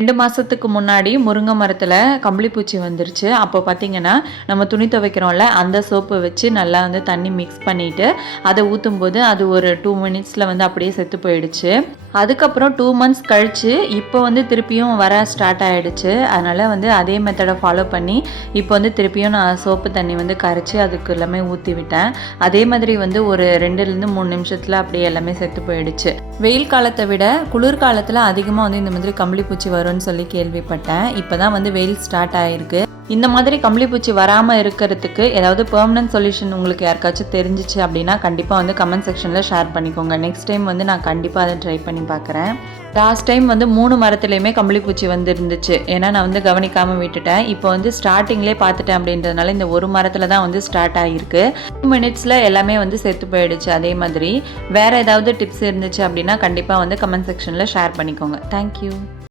2 மாசத்துக்கு முன்னாடி முருங்கை மரத்துல கம்பளி பூச்சி வந்துருச்சு. அப்போ பார்த்தீங்கன்னா, நம்ம துணி துவைக்கிறோம்ல, அந்த சோப்பு வச்சு நல்லா வந்து தண்ணி மிக்ஸ் பண்ணிட்டு, அத ஊத்தும்போது அது ஒரு 2 மினிட்ஸ்ல வந்து அப்படியே செத்து போயிடுச்சு. அதுக்கப்புறம் 2 மந்த்ஸ் கழிச்சு, இப்போ வந்து திருப்பியும் வர ஸ்டார்ட் ஆயிடுச்சு. அதனால வந்து அதே மெத்தட ஃபாலோ பண்ணி, இப்போ வந்து திருப்பியும் நான் சோப்பு தண்ணி வந்து கரைச்சு அதுக்கு எல்லாமே ஊத்தி விட்டேன். அதே மாதிரி வந்து ஒரு 2லேருந்து 3 நிமிஷத்துல அப்படியே எல்லாமே செத்து போயிடுச்சு. வெயில் காலத்தை விட குளிர் காலத்துல அதிகமா வந்து இந்த மாதிரி கம்பளி பூச்சி வரும்னு சொல்லி கேள்விப்பட்டேன். இப்பதான் வந்து வெயில் ஸ்டார்ட் ஆயிருக்கு. இந்த மாதிரி கம்பளி பூச்சி வராமல் இருக்கிறதுக்கு ஏதாவது பெர்மனன்ட் சொல்யூஷன் உங்களுக்கு யாருக்காச்சும் தெரிஞ்சிச்சு அப்படின்னா கண்டிப்பாக வந்து கமெண்ட் செக்ஷனில் ஷேர் பண்ணிக்கோங்க. நெக்ஸ்ட் டைம் வந்து நான் கண்டிப்பாக அதை ட்ரை பண்ணி பார்க்குறேன். லாஸ்ட் டைம் வந்து 3 மரத்துலையுமே கம்பளி பூச்சி வந்து இருந்துச்சு. ஏன்னா நான் வந்து கவனிக்காமல் விட்டுட்டேன். இப்போ வந்து ஸ்டார்டிங்லேயே பார்த்துட்டேன் அப்படின்றதுனால இந்த ஒரு மரத்தில் தான் வந்து ஸ்டார்ட் ஆகிருக்கு. 2 மினிட்ஸில் எல்லாமே வந்து செத்து போயிடுச்சு. அதே மாதிரி வேறு ஏதாவது டிப்ஸ் இருந்துச்சு அப்படின்னா கண்டிப்பாக வந்து கமெண்ட் செக்ஷனில் ஷேர் பண்ணிக்கோங்க. தேங்க்யூ.